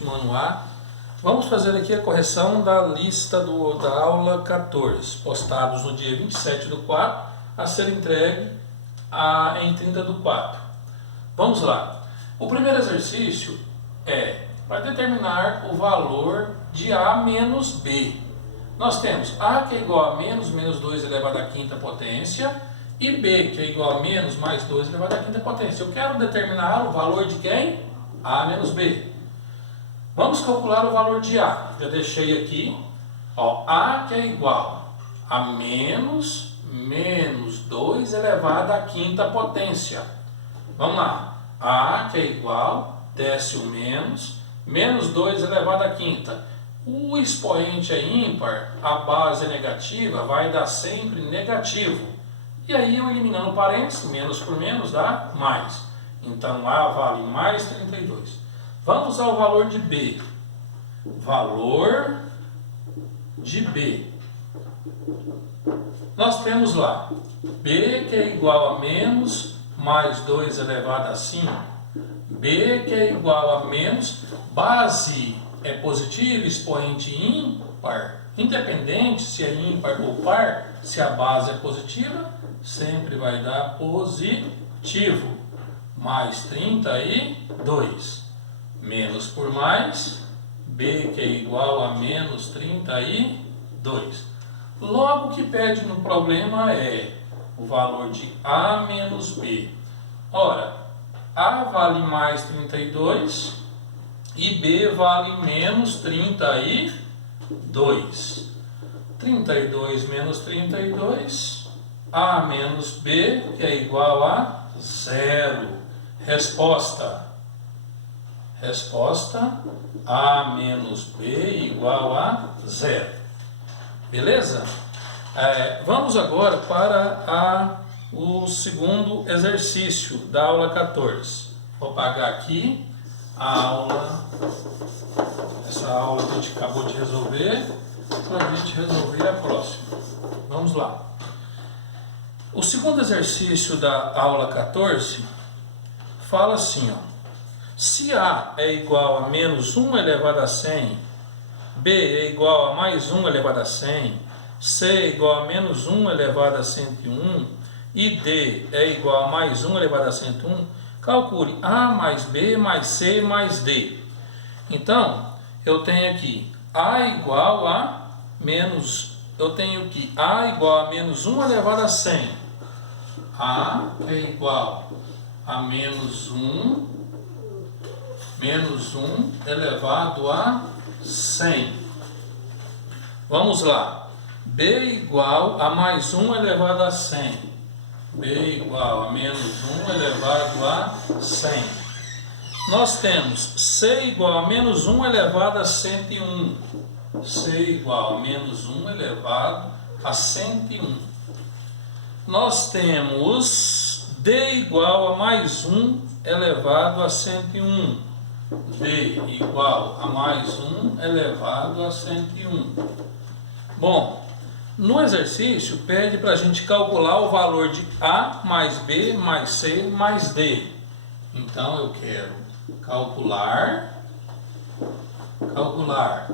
sétimo ano A. Vamos fazer aqui a correção da lista da aula 14, postados no dia 27/4, a ser entregue em 30/4. Vamos lá. O primeiro exercício é para determinar o valor de A menos B. Nós temos A que é igual a menos 2 elevado à quinta potência e B que é igual a menos mais 2 elevado à quinta potência. Eu quero determinar o valor de quem? A menos B. Vamos calcular o valor de A. Eu deixei aqui, ó, A que é igual a menos 2 elevado à quinta potência. Vamos lá. A que é igual, desce o menos 2 elevado à quinta. O expoente é ímpar, a base é negativa, vai dar sempre negativo. E aí eu eliminando parênteses, menos por menos dá mais. Então A vale mais 32. Vamos ao valor de B. Valor de B. Nós temos lá B que é igual a menos mais 2 elevado a 5. B que é igual a menos, base é positiva, expoente ímpar, independente se é ímpar ou par, se a base é positiva, sempre vai dar positivo. Mais 32. Menos por mais, B que é igual a menos 32. Logo o que pede no problema é o valor de A menos B. Ora, A vale mais 32 e B vale menos 32. 32 menos 32, A menos B, que é igual a 0. Resposta. Resposta, A menos B igual a 0. Beleza? Vamos agora para o segundo exercício da aula 14. Vou apagar aqui a aula, essa aula que a gente acabou de resolver, para a gente resolver a próxima. Vamos lá. O segundo exercício da aula 14 fala assim, ó. Se A é igual a menos 1 elevado a 100, B é igual a mais 1 elevado a 100, C é igual a menos 1 elevado a 101 e D é igual a mais 1 elevado a 101, calcule A mais B mais C mais D. Então, eu tenho aqui A igual a menos, A igual a menos 1 elevado a 100. A é igual a menos 1 elevado a 100. Vamos lá. B igual a mais 1 elevado a 100. B igual a menos 1 elevado a 100. Nós temos C igual a menos 1 elevado a 101. C igual a menos 1 elevado a 101. Nós temos D igual a mais 1 elevado a 101. D igual a mais 1 elevado a 101. Bom, no exercício pede para a gente calcular o valor de A mais B mais C mais D. Então eu quero calcular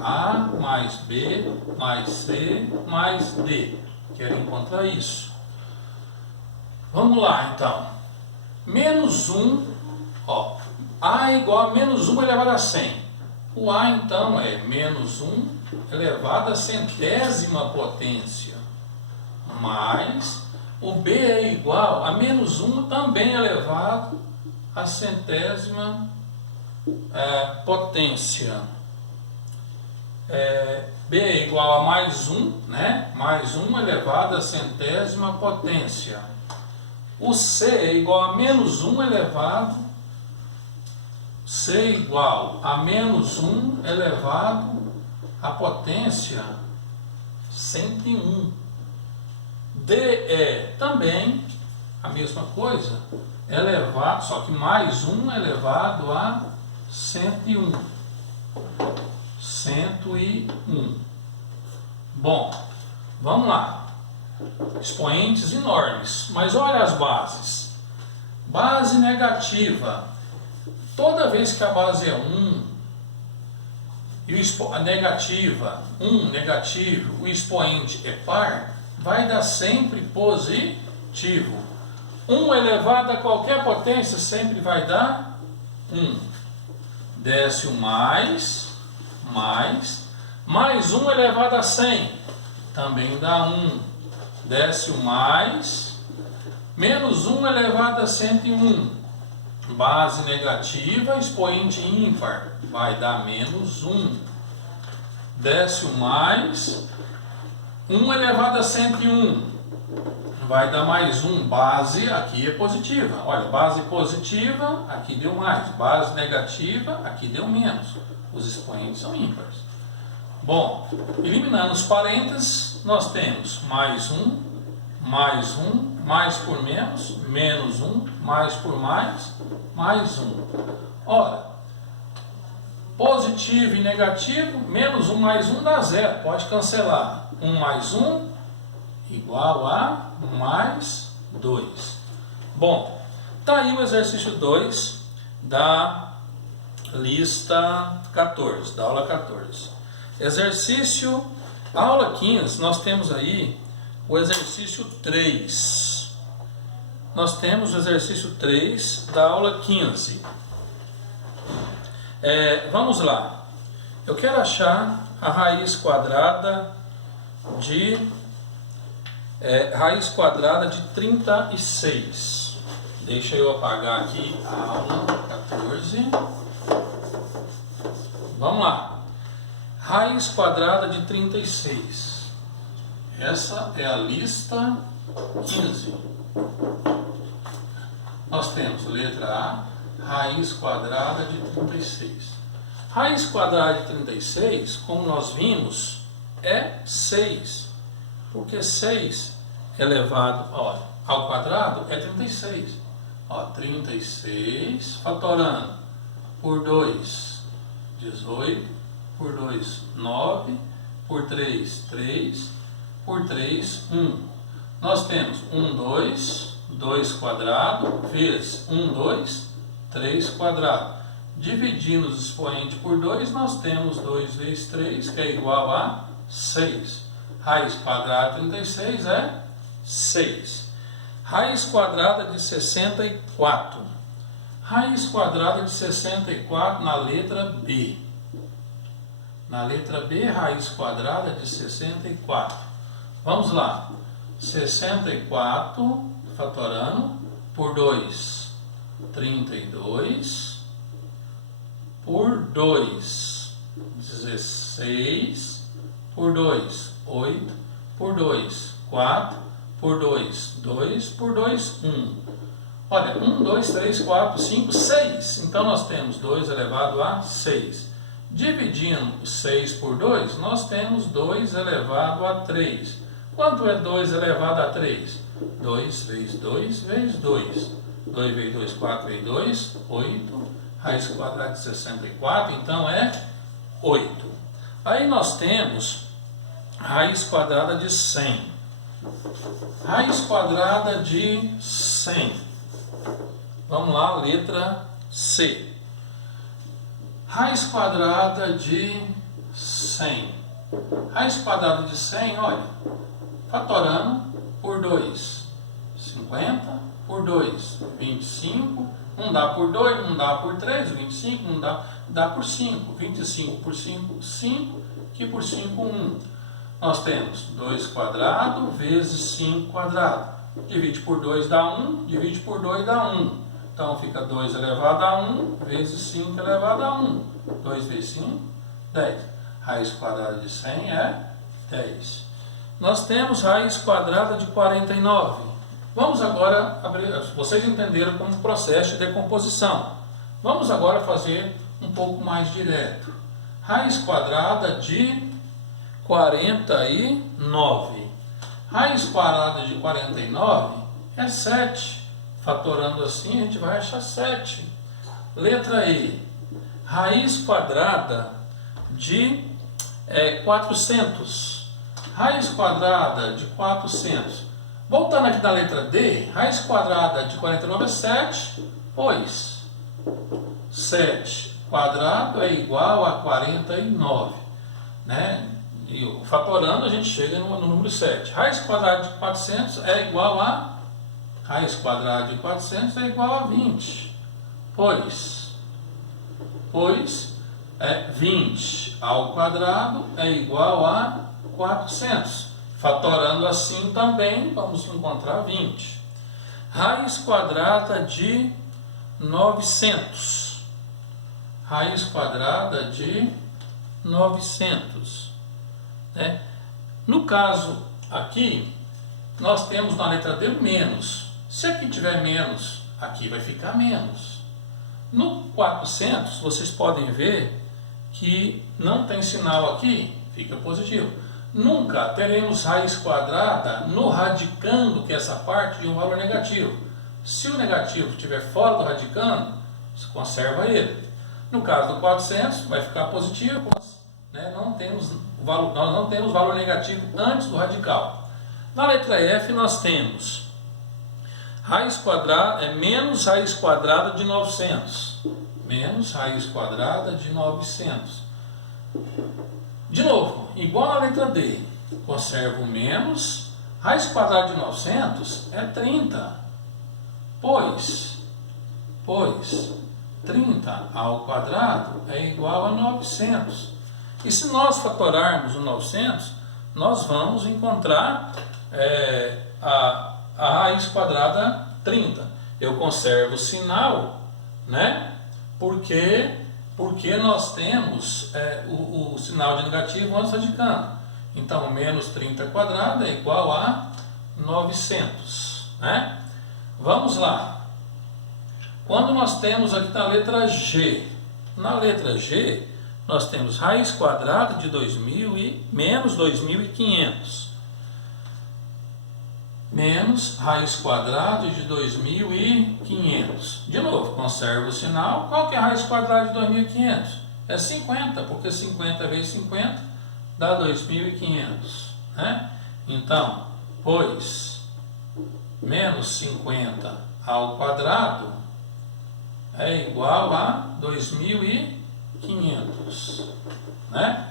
A mais B mais C mais D. Quero encontrar isso. Vamos lá então. Menos 1, ó. A é igual a menos 1 elevado a 100. O A, então, é menos 1 elevado a centésima potência. Mais o B é igual a menos 1 também elevado a centésima potência. B é igual a mais 1, né? Mais 1 elevado a centésima potência. O C é igual a menos 1 elevado C igual a menos 1 elevado à potência 101. D é também a mesma coisa, elevado, só que mais 1 elevado a 101. 101. Bom, vamos lá. Expoentes enormes, mas olha as bases. Base negativa. Toda vez que a base é 1, e a negativa, 1 negativo, o expoente é par, vai dar sempre positivo. 1 elevado a qualquer potência sempre vai dar 1. Desce o mais 1 elevado a 100, também dá 1. Desce o mais, menos 1 elevado a 101. Base negativa, expoente ímpar, vai dar menos 1. Desce o mais, 1 elevado a 101, vai dar mais 1. Base aqui é positiva. Olha, base positiva, aqui deu mais. Base negativa, aqui deu menos. Os expoentes são ímpares. Bom, eliminando os parênteses, nós temos mais 1, mais por menos, menos 1, mais por mais 1. Ora, positivo e negativo, menos 1 mais 1 dá 0, pode cancelar. 1 mais 1 igual a mais 2. Bom, está aí o exercício 2 da lista 14, da aula 14. Exercício, aula 15, nós temos aí o exercício 3. Nós temos o exercício 3 da aula 15. Vamos lá. Eu quero achar a raiz quadrada de 36. Deixa eu apagar aqui a aula 14. Vamos lá. Raiz quadrada de 36. Essa é a lista 15. Nós temos letra A, raiz quadrada de 36. Raiz quadrada de 36, como nós vimos, é 6. Porque 6 elevado ao quadrado é 36. 36 fatorando por 2, 18, por 2, 9, por 3, 3, por 3, 1. Nós temos 1, 2 quadrado, vezes 1, 2, 3 quadrado. Dividindo os expoentes por 2, nós temos 2 vezes 3, que é igual a 6. Raiz quadrada de 36 é 6. Raiz quadrada de 64. Raiz quadrada de 64 na letra B. Na letra B, raiz quadrada de 64. Vamos lá. 64 fatorando por 2, 32, por 2, 16, por 2, 8, por 2, 4, por 2, 2, por 2, 1. Olha, 1, 2, 3, 4, 5, 6. Então nós temos 2 elevado a 6. Dividindo 6 por 2, nós temos 2 elevado a 3. Quanto é 2 elevado a 3? 2 vezes 2 vezes 2. 2 vezes 2, 4 vezes 2, 8. Raiz quadrada de 64, então é 8. Aí nós temos raiz quadrada de 100. Raiz quadrada de 100. Vamos lá, letra C. Raiz quadrada de 100. Raiz quadrada de 100, olha, fatorando por 2, 50, por 2, 25, não dá por 2, não dá por 3, 25, não dá por 5, 25 por 5, 5, que por 5, 1. Nós temos 2 quadrado vezes 5 quadrado. Divide por 2 dá 1, divide por 2 dá 1. Então fica 2 elevado a 1 vezes 5 elevado a 1. 2 vezes 5, 10. Raiz quadrada de 100 é 10. Nós temos raiz quadrada de 49. Vamos agora abrir, vocês entenderam como processo de decomposição. Vamos agora fazer um pouco mais direto. Raiz quadrada de 49. Raiz quadrada de 49 é 7. Fatorando assim, a gente vai achar 7. Letra E. Raiz quadrada de 400. Raiz quadrada de 400. Voltando aqui na letra D, raiz quadrada de 49 é 7, pois 7 quadrado é igual a 49, né? E fatorando a gente chega no número 7. Raiz quadrada de 400 é igual a... Raiz quadrada de 400 é igual a 20. Pois 20 ao quadrado é igual a 400. Fatorando assim também, vamos encontrar 20. Raiz quadrada de 900. Raiz quadrada de 900. Né? No caso aqui, nós temos na letra D menos. Se aqui tiver menos, aqui vai ficar menos. No 400, vocês podem ver que não tem sinal aqui, fica positivo. Nunca teremos raiz quadrada no radicando, que é essa parte, de um valor negativo. Se o negativo estiver fora do radicando, você conserva ele. No caso do 400, vai ficar positivo, né? Nós não temos valor negativo antes do radical. Na letra F, nós temos raiz quadrada, menos raiz quadrada de 900. Menos raiz quadrada de 900. De novo, igual na letra D, conservo menos, raiz quadrada de 900 é 30, pois 30 ao quadrado é igual a 900. E se nós fatorarmos o 900, nós vamos encontrar a raiz quadrada 30. Eu conservo o sinal, né? Porque nós temos o sinal de negativo antes radicando. Então, menos 30 quadrado é igual a 900. Né? Vamos lá. Quando nós temos aqui na letra G, nós temos raiz quadrada de 2.000 e menos 2.500. Menos raiz quadrada de 2.500. De novo, conserva o sinal. Qual que é a raiz quadrada de 2.500? É 50, porque 50 vezes 50 dá 2.500. Né? Então, pois menos 50 ao quadrado é igual a 2.500. Né?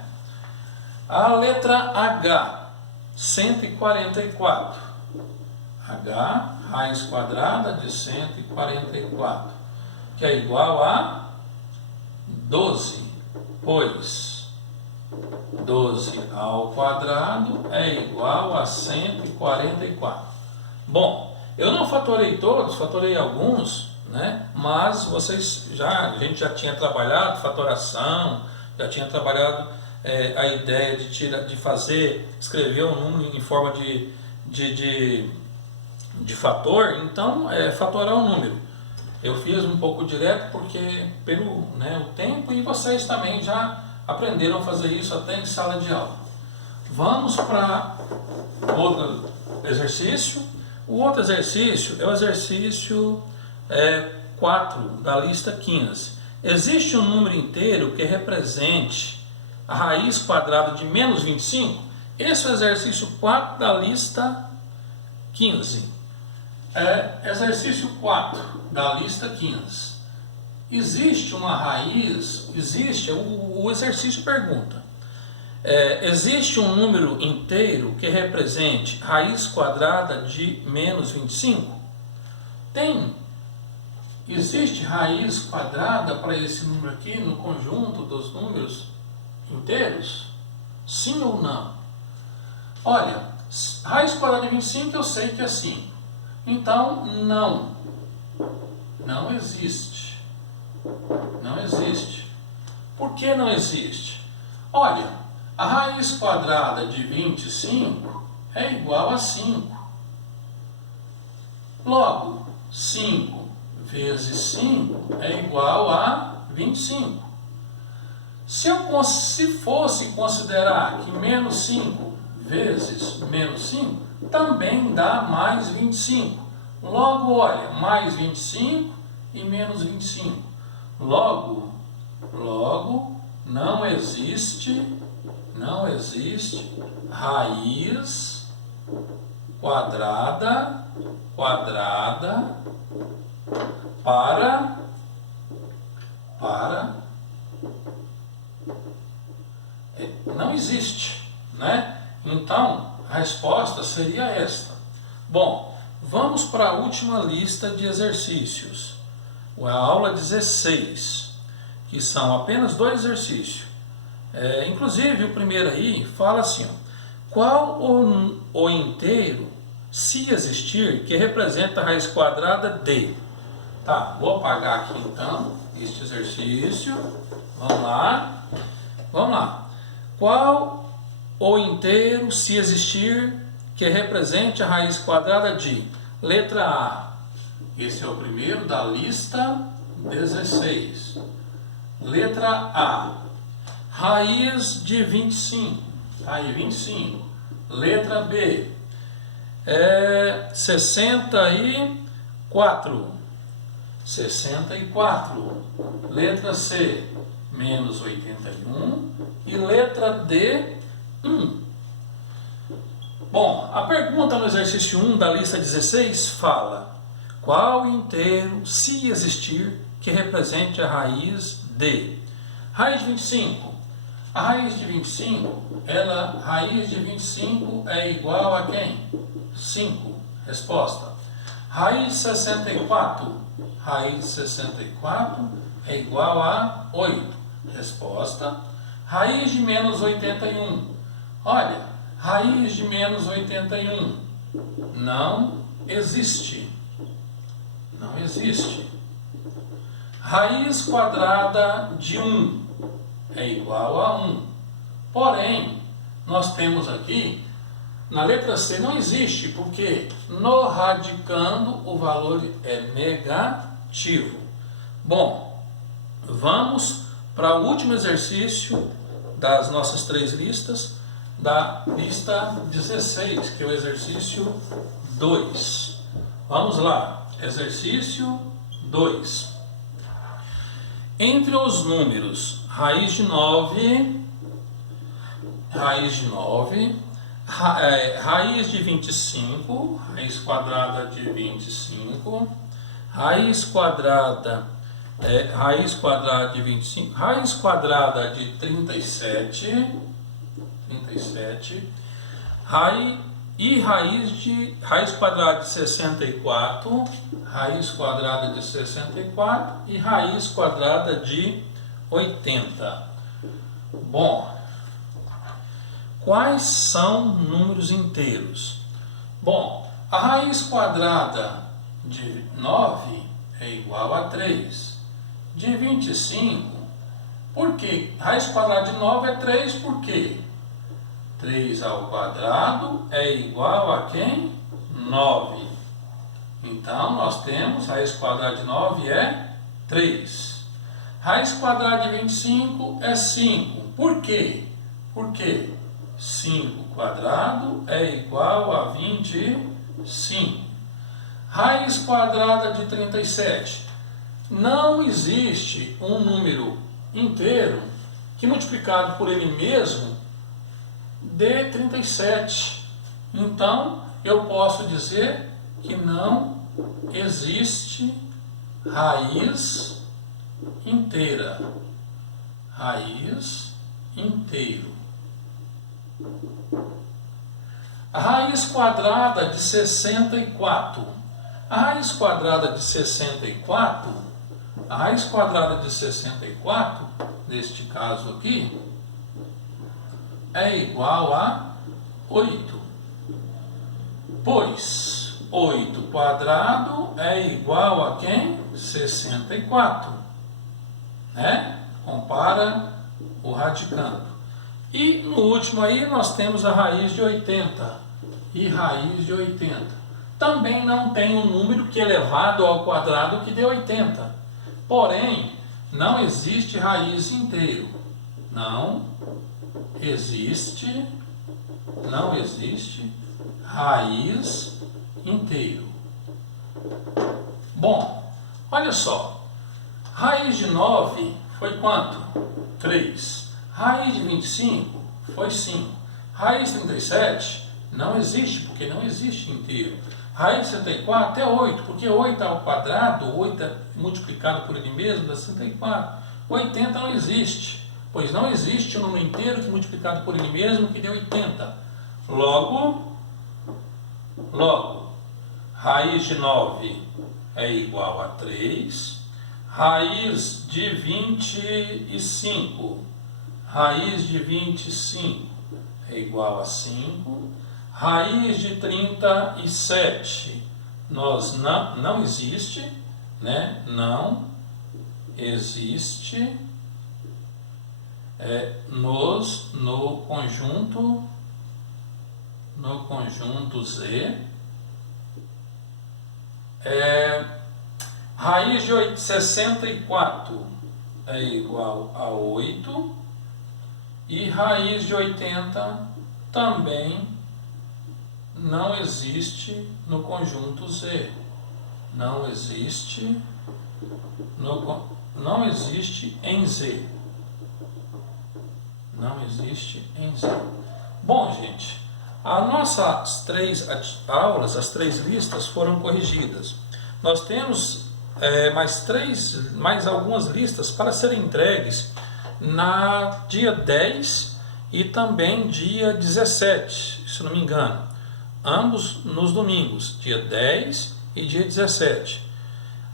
A letra H, 144. H, raiz quadrada de 144, que é igual a 12, pois 12 ao quadrado é igual a 144. Bom, eu não fatorei todos, fatorei alguns, né? Mas a gente já tinha trabalhado fatoração, já tinha trabalhado a ideia de escrever um número em forma de fator, então fatorar o número. Eu fiz um pouco direto porque pelo o tempo, e vocês também já aprenderam a fazer isso até em sala de aula. Vamos para outro exercício. O outro exercício é o exercício 4 da lista 15. Existe um número inteiro que represente a raiz quadrada de menos 25? Esse é o exercício 4 da lista 15. Exercício 4 da lista 15. Existe uma raiz, o exercício pergunta, existe um número inteiro que represente raiz quadrada de menos 25? Existe raiz quadrada para esse número aqui no conjunto dos números inteiros? Sim ou não? Olha, raiz quadrada de 25 eu sei que é 5. Então, não existe. Não existe. Por que não existe? Olha, a raiz quadrada de 25 é igual a 5. Logo, 5 vezes 5 é igual a 25. Se fosse considerar que menos 5 vezes menos 5 também dá mais 25. Logo, olha, mais 25 e menos 25. Logo, não existe raiz quadrada para Não existe, né? Então, a resposta seria esta. Bom, vamos para a última lista de exercícios. A aula 16, que são apenas 2 exercícios. Inclusive, o primeiro aí fala assim, ó, qual o inteiro, se existir, que representa a raiz quadrada de... Tá, vou apagar aqui então este exercício. Vamos lá. Vamos lá. Qual o inteiro, se existir, que represente a raiz quadrada de... Letra A. Esse é o primeiro da lista 16. Letra A. Raiz de 25. Aí, 25. Letra B. 64. 64. Letra C. Menos 81. E letra D. 1. Bom, a pergunta no exercício 1 da lista 16 fala: qual inteiro, se existir, que represente a raiz de... Raiz de 25. A raiz de 25, raiz de 25 é igual a quem? 5. Resposta. Raiz de 64. Raiz de 64 é igual a 8. Resposta. Raiz de menos 81. Olha, raiz de menos 81 não existe. Não existe. Raiz quadrada de 1 é igual a 1. Porém, nós temos aqui, na letra C não existe, porque no radicando o valor é negativo. Bom, vamos para o último exercício das nossas 3 listas, da lista 16, que é o exercício 2. Vamos lá, exercício 2. Entre os números raiz de 9, raiz de 25, raiz quadrada de 25, raiz quadrada de 25, raiz quadrada de 37, raiz quadrada de 64, raiz quadrada de 64 e raiz quadrada de 80. Bom, quais são números inteiros? Bom, a raiz quadrada de 9 é igual a 3. De 25, por quê? Raiz quadrada de 9 é 3, por quê? 3 ao quadrado é igual a quem? 9. Então, nós temos raiz quadrada de 9 é 3. Raiz quadrada de 25 é 5. Por quê? Porque 5 quadrado é igual a 25. Raiz quadrada de 37. Não existe um número inteiro que multiplicado por ele mesmo dê 37. Então, eu posso dizer que não existe raiz inteira. Raiz inteiro. A raiz quadrada de 64. A raiz quadrada de 64, neste caso aqui, é igual a 8. Pois 8 quadrado é igual a quem? 64. Né? Compara o radicando. E no último aí nós temos a raiz de 80. E raiz de 80. Também não tem um número que elevado ao quadrado que dê 80. Porém, não existe raiz inteiro. Não existe raiz inteiro. Bom, olha só. Raiz de 9 foi quanto? 3. Raiz de 25 foi 5. Raiz de 37 não existe, porque não existe inteiro. Raiz de 64 é 8, porque 8 ao quadrado, 8 multiplicado por ele mesmo dá 64. 80 não existe, pois não existe um número inteiro que multiplicado por ele mesmo que dê 80. Logo, raiz de 9 é igual a 3, raiz de 25, raiz de 25 é igual a 5, raiz de 37, não existe, né? Não existe no conjunto Z. Raiz de 64 é igual a 8 e raiz de 80 também não existe no conjunto Z. Não existe em Z. Não existe em Z. Bom, gente, as nossas 3 aulas, as 3 listas foram corrigidas. Nós temos mais algumas listas para serem entregues na dia 10 e também dia 17, se não me engano. Ambos nos domingos, dia 10 e dia 17.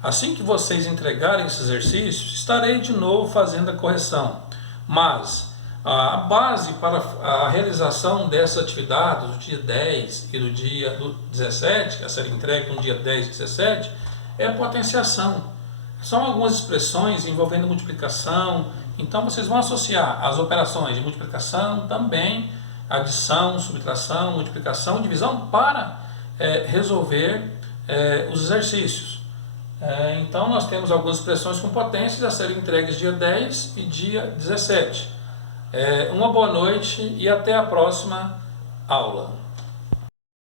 Assim que vocês entregarem esses exercícios, estarei de novo fazendo a correção. Mas a base para a realização dessa atividade do dia 10 e do dia 17, a ser entregue no dia 10 e 17, é a potenciação. São algumas expressões envolvendo multiplicação, então vocês vão associar as operações de multiplicação, também adição, subtração, multiplicação e divisão para resolver os exercícios. Então nós temos algumas expressões com potências a serem entregues dia 10 e dia 17. Uma boa noite e até a próxima aula.